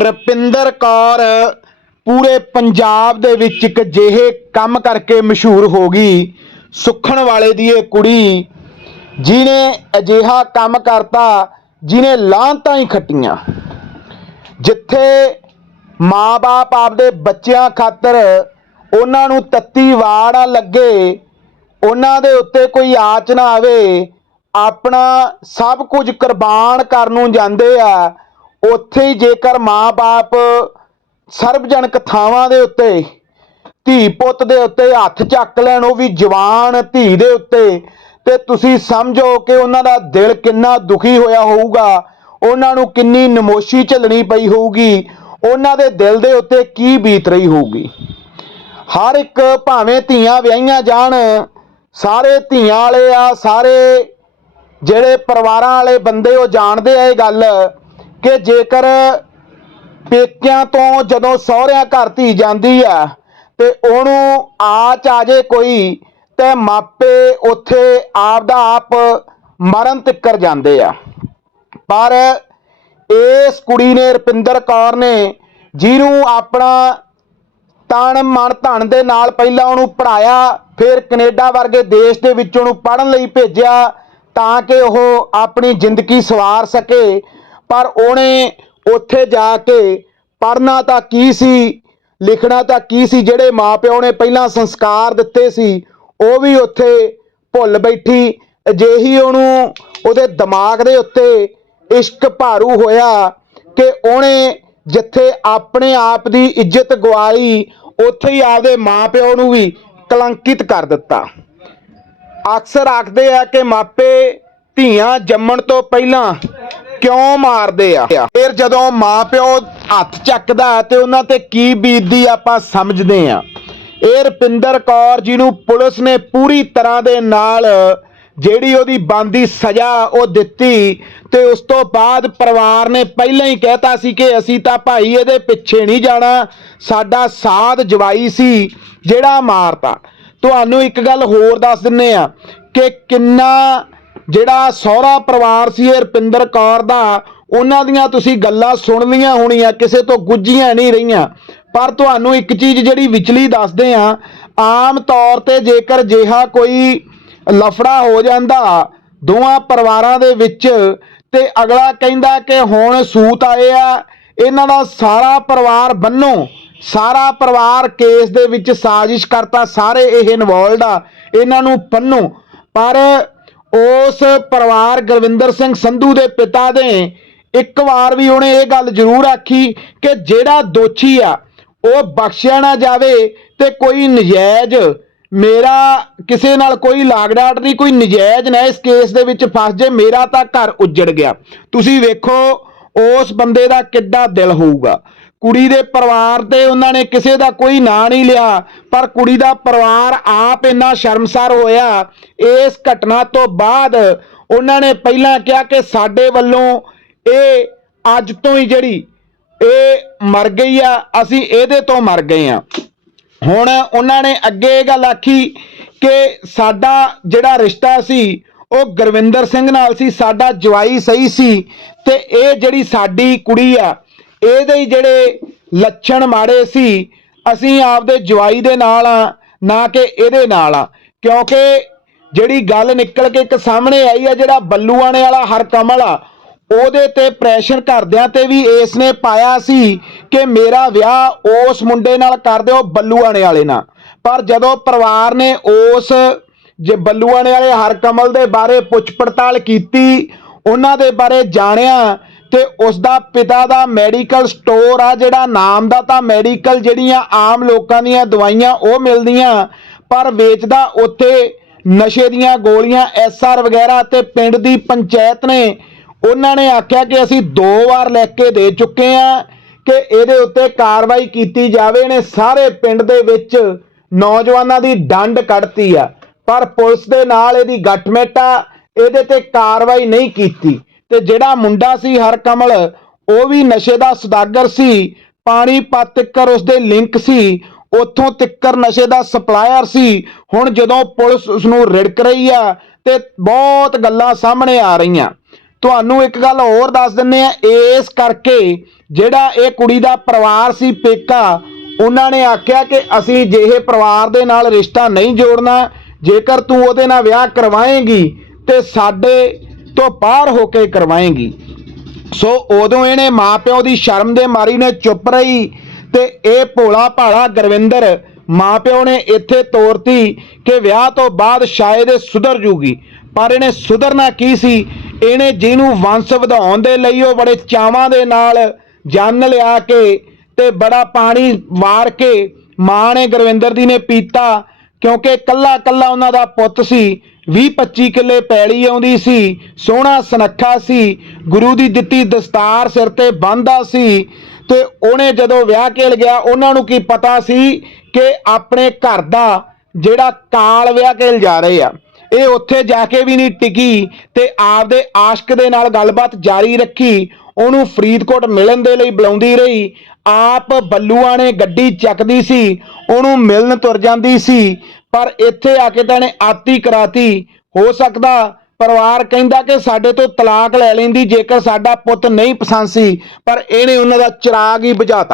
ਰਪਿੰਦਰ ਕੌਰ ਪੂਰੇ ਪੰਜਾਬ ਦੇ ਵਿੱਚ ਇੱਕ ਜਿਹੇ ਕੰਮ ਕਰਕੇ ਮਸ਼ਹੂਰ ਹੋ ਗਈ, ਸੁੱਖਣ ਵਾਲੇ ਦੀ ਇਹ ਕੁੜੀ, ਜਿਹਨੇ ਅਜਿਹਾ ਕੰਮ ਕਰਤਾ, ਜਿਹਨੇ ਲਾਂਤਾਂ ਹੀ ਖੱਟੀਆਂ। ਜਿੱਥੇ ਮਾਪੇ ਆਪਦੇ ਬੱਚਿਆਂ ਖਾਤਰ ਉਹਨਾਂ ਨੂੰ ਤੱਤੀ ਵਾੜਾ ਲੱਗੇ, ਉਹਨਾਂ ਦੇ ਉੱਤੇ ਕੋਈ ਆਚ ਨਾ ਆਵੇ, ਆਪਣਾ ਸਭ ਕੁਝ ਕੁਰਬਾਨ ਕਰਨ ਨੂੰ ਜਾਂਦੇ ਆ ਉੱਥੇ ਹੀ ਜੇਕਰ ਮਾਪੇ ਸਰਬਜਨਕ ਥਾਵਾਂ ਦੇ ਉੱਤੇ, ਧੀ ਪੁੱਤ ਦੇ ਉੱਤੇ ਹੱਥ ਚੱਕ ਲੈਣ, ਉਹ ਵੀ ਜਵਾਨ ਧੀ ਦੇ ਉੱਤੇ, ਤੇ ਤੁਸੀਂ ਸਮਝੋ ਕਿ ਉਹਨਾਂ ਦਾ ਦਿਲ ਕਿੰਨਾ ਦੁਖੀ ਹੋਇਆ ਹੋਊਗਾ, ਉਹਨਾਂ ਨੂੰ ਕਿੰਨੀ ਨਮੋਸ਼ੀ ਝੱਲਣੀ ਪਈ ਹੋਊਗੀ, ਉਹਨਾਂ ਦੇ ਦਿਲ ਦੇ ਉੱਤੇ ਕੀ ਬੀਤ ਰਹੀ ਹੋਊਗੀ। ਹਰ ਇੱਕ ਭਾਵੇਂ ਧੀਆਂ ਵਿਆਹੀਆਂ ਜਾਣ, ਸਾਰੇ ਧੀਆਂ ਵਾਲੇ ਆ, ਸਾਰੇ ਜਿਹੜੇ ਪਰਿਵਾਰਾਂ ਵਾਲੇ ਬੰਦੇ ਉਹ ਜਾਣਦੇ ਆ ਇਹ ਗੱਲ ਕਿ ਜੇਕਰ ਪੇਕਿਆਂ ਤੋਂ ਜਦੋਂ ਸਹੁਰਿਆਂ ਘਰ ਧੀ ਜਾਂਦੀ ਆ ਤੇ ਉਹਨੂੰ ਆਚ ਆ ਜੇ ਕੋਈ, ਤੇ ਮਾਪੇ ਉੱਥੇ ਆਪ ਦਾ ਆਪ ਮਰਨ ਤਿੱਕਰ ਜਾਂਦੇ ਆ। ਪਰ ਇਸ ਕੁੜੀ ਨੇ ਰਪਿੰਦਰ ਕੌਰ ਨੇ ਜਿਹਨੂੰ ਆਪਣਾ ਤਨ ਮਨ ਧਨ ਦੇ ਨਾਲ ਪਹਿਲਾਂ ਉਹਨੂੰ ਪੜਾਇਆ ਫਿਰ ਕੈਨੇਡਾ ਵਰਗੇ ਦੇਸ਼ ਦੇ ਵਿੱਚ ਉਹਨੂੰ ਪੜਨ ਲਈ ਭੇਜਿਆ ਤਾਂ ਕਿ ਉਹ ਆਪਣੀ ਜ਼ਿੰਦਗੀ ਸਵਾਰ ਸਕੇ ਪਰ ਉਹਨੇ ਉੱਥੇ ਜਾ ਕੇ ਪੜਨਾ ਤਾਂ ਕੀ ਸੀ, ਲਿਖਣਾ ਤਾਂ ਕੀ ਸੀ, ਜਿਹੜੇ ਮਾਪਿਓ ਨੇ ਪਹਿਲਾਂ ਸੰਸਕਾਰ ਦਿੱਤੇ ਸੀ, ਉਹ ਵੀ ਉੱਥੇ ਭੁੱਲ ਬੈਠੀ। ਅਜਿਹੀ ਉਹਨੂੰ ਉਹਦੇ ਦਿਮਾਗ ਦੇ ਉੱਤੇ ਇਸ਼ਕ ਭਾਰੂ ਹੋਇਆ ਕਿ ਉਹਨੇ ਜਿੱਥੇ ਆਪਣੇ ਆਪ ਦੀ ਇੱਜ਼ਤ ਗਵਾਈ, ਉੱਥੇ ਹੀ ਆਪਦੇ ਮਾਪਿਓ ਨੂੰ ਵੀ ਕਲੰਕਿਤ ਕਰ ਦਿੱਤਾ। ਅਕਸਰ ਆਖਦੇ ਆ ਕਿ ਮਾਪੇ ਧੀਆਂ ਜੰਮਣ ਤੋਂ ਪਹਿਲਾਂ ਕਿਉਂ ਮਾਰਦੇ ਆ? ਫਿਰ ਜਦੋਂ ਮਾਪਿਓ ਹੱਥ ਚੱਕਦਾ ਤੇ ਉਹਨਾਂ ਤੇ ਕੀ ਬੀਤਦੀ ਆਪਾਂ ਸਮਝਦੇ ਆ। ਇਹ ਰਪਿੰਦਰ ਕੌਰ ਜੀ ਨੂੰ ਪੁਲਿਸ ਨੇ ਪੂਰੀ ਤਰ੍ਹਾਂ ਦੇ ਨਾਲ ਜਿਹੜੀ ਉਹਦੀ ਬੰਦੀ ਸਜ਼ਾ ਉਹ ਦਿੱਤੀ ਤੇ ਉਸ ਤੋਂ ਬਾਅਦ ਪਰਿਵਾਰ ਨੇ ਪਹਿਲਾਂ ਹੀ ਕਹਿਤਾ ਸੀ ਕਿ ਅਸੀਂ ਤਾਂ ਭਾਈ ਇਹਦੇ ਪਿੱਛੇ ਨਹੀਂ ਜਾਣਾ, ਸਾਡਾ ਸਾਧ ਜਵਾਈ ਸੀ ਜਿਹੜਾ ਮਾਰਤਾ। ਤੁਹਾਨੂੰ ਇੱਕ ਗੱਲ ਹੋਰ ਦੱਸ ਦਿੰਨੇ ਆ ਕਿ ਕਿੰਨਾ ਜਿਹੜਾ ਸਹੁਰਾ ਪਰਿਵਾਰ ਸੀ ਰਪਿੰਦਰ ਕੌਰ ਦਾ, ਉਹਨਾਂ ਦੀਆਂ ਤੁਸੀਂ ਗੱਲਾਂ ਸੁਣ ਲਈਆਂ ਹੋਣੀਆਂ, ਕਿਸੇ ਤੋਂ ਗੁੱਝੀਆਂ ਨਹੀਂ ਰਹੀਆਂ। ਪਰ ਤੁਹਾਨੂੰ ਇੱਕ ਚੀਜ਼ ਜਿਹੜੀ ਵਿਚਲੀ ਦੱਸਦੇ ਆ ਆਮ ਤੌਰ ਤੇ ਜੇਕਰ ਜਿਹਾ ਕੋਈ ਲਫੜਾ ਹੋ ਜਾਂਦਾ ਦੋਵਾਂ ਪਰਿਵਾਰਾਂ ਦੇ ਵਿੱਚ, ਤੇ ਅਗਲਾ ਕਹਿੰਦਾ ਕਿ ਹੁਣ ਸੂਤ ਆਏ ਆ, ਇਹਨਾਂ ਦਾ ਸਾਰਾ ਪਰਿਵਾਰ ਬੰਨੋ, ਸਾਰਾ ਪਰਿਵਾਰ ਕੇਸ ਦੇ ਵਿੱਚ ਸਾਜ਼ਿਸ਼ ਕਰਤਾ, ਸਾਰੇ ਇਹ ਇਨਵੋਲਡ ਆ, ਇਹਨਾਂ ਨੂੰ ਪੰਨੋ ਪਰ ਉਸ ਪਰਿਵਾਰ ਗੁਰਵਿੰਦਰ ਸਿੰਘ ਸੰਧੂ ਦੇ ਪਿਤਾ ਦੇ ਇੱਕ ਵਾਰ ਵੀ ਉਹਨੇ ਇਹ ਗੱਲ ਜ਼ਰੂਰ ਆਖੀ ਕਿ ਜਿਹੜਾ ਦੋਸ਼ੀ ਆ, ਉਹ ਬਖਸ਼ਿਆ ਨਾ ਜਾਵੇ ਤੇ ਕੋਈ ਨਜਾਇਜ਼ ਮੇਰਾ ਕਿਸੇ ਨਾਲ ਕੋਈ ਲਾਗਡਾਟ ਨਹੀਂ, ਕੋਈ ਨਜਾਇਜ਼ ਨਾ ਇਸ ਕੇਸ ਦੇ ਵਿੱਚ ਫਸ ਜੇ, ਮੇਰਾ ਤਾਂ ਘਰ ਉੱਜੜ ਗਿਆ। ਤੁਸੀਂ ਵੇਖੋ, ਉਸ ਬੰਦੇ ਦਾ ਕਿੱਡਾ ਦਿਲ ਹੋਊਗਾ। ਕੁੜੀ ਦੇ ਪਰਿਵਾਰ ਤੇ ਉਹਨਾਂ ਨੇ ਕਿਸੇ ਦਾ ਕੋਈ ਨਾਂ ਨਹੀਂ ਲਿਆ, ਪਰ ਕੁੜੀ ਦਾ ਪਰਿਵਾਰ ਆਪ ਇੰਨਾ ਸ਼ਰਮਸਾਰ ਹੋਇਆ। ਇਸ ਘਟਨਾ ਤੋਂ ਬਾਅਦ ਉਹਨਾਂ ਨੇ ਪਹਿਲਾਂ ਕਿਹਾ ਕਿ ਸਾਡੇ ਵੱਲੋਂ ਇਹ ਅੱਜ ਤੋਂ ਹੀ ਜਿਹੜੀ ਇਹ ਮਰ ਗਈ ਆ, ਅਸੀਂ ਇਹਦੇ ਤੋਂ ਮਰ ਗਏ ਆ। ਹੁਣ ਉਹਨਾਂ ਨੇ ਅੱਗੇ ਇਹ ਗੱਲ ਆਖੀ ਕਿ ਸਾਡਾ ਜਿਹੜਾ ਰਿਸ਼ਤਾ ਸੀ, ਉਹ ਗੁਰਵਿੰਦਰ ਸਿੰਘ ਨਾਲ ਸੀ, ਸਾਡਾ ਜਵਾਈ ਸਹੀ ਸੀ ਤੇ ਇਹ ਜਿਹੜੀ ਸਾਡੀ ਕੁੜੀ ਆ ਇਹਦੇ ਜਿਹੜੇ ਲੱਛਣ ਮਾੜੇ ਸੀ, ਅਸੀਂ ਆਪਦੇ ਜਵਾਈ ਦੇ ਨਾਲ ਆ, ਨਾ ਕਿ ਇਹਦੇ ਨਾਲ ਆ। ਕਿਉਂਕਿ ਜਿਹੜੀ ਗੱਲ ਨਿਕਲ ਕੇ ਇੱਕ ਸਾਹਮਣੇ ਆਈ ਆ, ਜਿਹੜਾ ਬੱਲੂਆਣੇ ਵਾਲਾ ਹਰ ਕਮਲ ਆ ਉਹਦੇ ਤੇ ਪ੍ਰੈਸ਼ਰ ਕਰਦਿਆਂ ਤੇ ਵੀ ਇਸ ਨੇ ਪਾਇਆ ਸੀ ਕਿ ਮੇਰਾ ਵਿਆਹ ਉਸ ਮੁੰਡੇ ਨਾਲ ਕਰ ਦਿਓ ਬੱਲੂਆਣੇ ਵਾਲੇ ਨਾਲ। ਪਰ ਜਦੋਂ ਪਰਿਵਾਰ ਨੇ ਉਸ ਜੇ ਬੱਲੂਆਣੇ ਵਾਲੇ ਹਰ ਕਮਲ ਦੇ ਬਾਰੇ ਪੁੱਛ ਪੜਤਾਲ ਕੀਤੀ, ਉਹਨਾਂ ਦੇ ਬਾਰੇ ਜਾਣਿਆ ਤੇ ਉਸ ਦਾ ਪਿਤਾ ਦਾ ਮੈਡੀਕਲ ਸਟੋਰ ਆ, ਜਿਹੜਾ ਨਾਮ ਦਾ ਤਾਂ ਮੈਡੀਕਲ ਜਿਹੜੀਆਂ ਆਮ ਲੋਕਾਂ ਦੀਆਂ ਦਵਾਈਆਂ ਉਹ ਮਿਲਦੀਆਂ, ਪਰ ਵੇਚਦਾ ਉੱਥੇ ਨਸ਼ੇ ਦੀਆਂ ਗੋਲੀਆਂ ਐਸਆਰ ਵਗੈਰਾ ਤੇ ਪਿੰਡ ਦੀ ਪੰਚਾਇਤ ਨੇ। ਉਹਨਾਂ ਨੇ ਆਖਿਆ ਕਿ ਅਸੀਂ ਦੋ ਵਾਰ ਲੈ ਕੇ ਦੇ ਚੁੱਕੇ ਆ ਕਿ ਇਹਦੇ ਉੱਤੇ ਕਾਰਵਾਈ ਕੀਤੀ ਜਾਵੇ ਨੇ ਸਾਰੇ ਪਿੰਡ ਦੇ ਵਿੱਚ ਨੌਜਵਾਨਾਂ ਦੀ ਡੰਡ ਕੱਢਤੀ ਆ। ਪਰ ਪੁਲਿਸ ਦੇ ਨਾਲ ਇਹਦੀ ਗੱਠਮਿੱਟ ਆ, ਇਹਦੇ ਤੇ ਕਾਰਵਾਈ ਨਹੀਂ ਕੀਤੀ। ਤੇ ਜਿਹੜਾ ਮੁੰਡਾ ਸੀ ਹਰਕਮਲ, ਉਹ ਵੀ ਨਸ਼ੇ ਦਾ ਸੁਦਾਗਰ ਸੀ। ਪਾਣੀਪਤ ਤੱਕਰ ਉਸਦੇ ਲਿੰਕ ਸੀ। ਉੱਥੋਂ ਤਿੱਕਰ ਨਸ਼ੇ ਦਾ ਸਪਲਾਇਰ ਸੀ। ਹੁਣ ਜਦੋਂ ਪੁਲਿਸ ਉਸ ਨੂੰ ਰਿੜਕ ਰਹੀ ਆ ਤੇ ਬਹੁਤ ਗੱਲਾਂ ਸਾਹਮਣੇ ਆ ਰਹੀਆਂ। ਤੁਹਾਨੂੰ ਇੱਕ ਗੱਲ ਹੋਰ ਦੱਸ ਦਿੰਨੇ ਆ। ਇਸ ਕਰਕੇ ਜਿਹੜਾ ਇਹ ਕੁੜੀ ਦਾ ਪਰਿਵਾਰ ਸੀ ਪੇਕਾ, ਉਹਨਾਂ ਨੇ ਆਖਿਆ ਕਿ ਅਸੀਂ ਜਿਹੇ ਪਰਿਵਾਰ ਦੇ ਨਾਲ ਰਿਸ਼ਤਾ ਨਹੀਂ ਜੋੜਨਾ। ਜੇਕਰ ਤੂੰ ਉਹਦੇ ਨਾਲ ਵਿਆਹ ਕਰਵਾਏਂਗੀ ਤੇ ਸਾਡੇ ਤੋਂ ਬਾਹਰ ਹੋ ਕੇ ਕਰਵਾਏਗੀ। ਸੋ ਉਦੋਂ ਇਹਨੇ ਮਾਪਿਓ ਦੀ ਸ਼ਰਮ ਦੇ ਮਾਰੀ ਨੇ ਚੁੱਪ ਰਹੀ ਤੇ ਇਹ ਭੋਲਾ ਭਾਲਾ ਗੁਰਵਿੰਦਰ ਮਾਪਿਓ ਨੇ ਇੱਥੇ ਤੋਰਤੀ ਕਿ ਵਿਆਹ ਤੋਂ ਬਾਅਦ ਸ਼ਾਇਦ ਇਹ ਸੁਧਰ ਜੂਗੀ। ਪਰ ਇਹਨੇ ਸੁਧਰਨਾ ਕੀ ਸੀ? ਇਹਨੇ ਜਿਹਨੂੰ ਵੰਸ਼ ਵਧਾਉਣ ਦੇ ਲਈ ਉਹ ਬੜੇ ਚਾਵਾਂ ਦੇ ਨਾਲ ਜੰਨ ਲਿਆ ਕੇ ਤੇ ਬੜਾ ਪਾਣੀ ਵਾਰ ਕੇ ਮਾਂ ਨੇ ਗੁਰਵਿੰਦਰ ਦੀ ਨੇ ਪੀਤਾ ਕਿਉਂਕਿ ਕੱਲਾ ਕੱਲਾ ਉਹਨਾਂ ਦਾ ਪੁੱਤ ਸੀ 20 25 ਕਿੱਲੇ ਪੈਲੀ ਆਉਂਦੀ ਸੀ, ਸੋਹਣਾ ਸੁਨੱਖਾ ਸੀ, ਗੁਰੂ ਦੀ ਦਿੱਤੀ ਦਸਤਾਰ ਸਿਰ ਤੇ ਬੰਨ੍ਹਦਾ ਸੀ, ਤੇ ਉਹਨੇ ਜਦੋਂ ਵਿਆਹ ਕੇ ਗਿਆ, ਉਹਨਾਂ ਨੂੰ ਕੀ ਪਤਾ ਸੀ ਕਿ ਆਪਣੇ ਘਰ ਦਾ ਜਿਹੜਾ ਕਾਲ ਵਿਆਹ ਕੇ ਜਾ ਰਹੇ ਆ, ਇਹ ਉੱਥੇ ਜਾ ਕੇ ਵੀ ਨਹੀਂ ਟਿਕੀ ਤੇ ਆਪਦੇ ਆਸ਼ਕ ਦੇ ਨਾਲ ਗੱਲਬਾਤ ਜਾਰੀ ਰੱਖੀ, ਉਹਨੂੰ ਫਰੀਦਕੋਟ ਮਿਲਣ ਦੇ ਲਈ ਬੁਲਾਉਂਦੀ ਰਹੀ ਆਪ ਬੱਲੂਆਂ ਨੇ ਗੱਡੀ ਚੱਕਦੀ ਸੀ, ਉਹਨੂੰ ਮਿਲਣ ਤੁਰ ਜਾਂਦੀ ਸੀ, ਪਰ ਇੱਥੇ ਆ ਕੇ ਤਾਂ ਇਹਨੇ ਆਤੀ ਕਰਾਤੀ। ਹੋ ਸਕਦਾ ਪਰਿਵਾਰ ਕਹਿੰਦਾ ਕਿ ਸਾਡੇ ਤੋਂ ਤਲਾਕ ਲੈ ਲੈਂਦੀ ਜੇਕਰ ਸਾਡਾ ਪੁੱਤ ਨਹੀਂ ਪਸੰਦ ਸੀ, ਪਰ ਇਹਨੇ ਉਹਨਾਂ ਦਾ ਚਿਰਾਗ ਹੀ ਬੁਝਾਤਾ।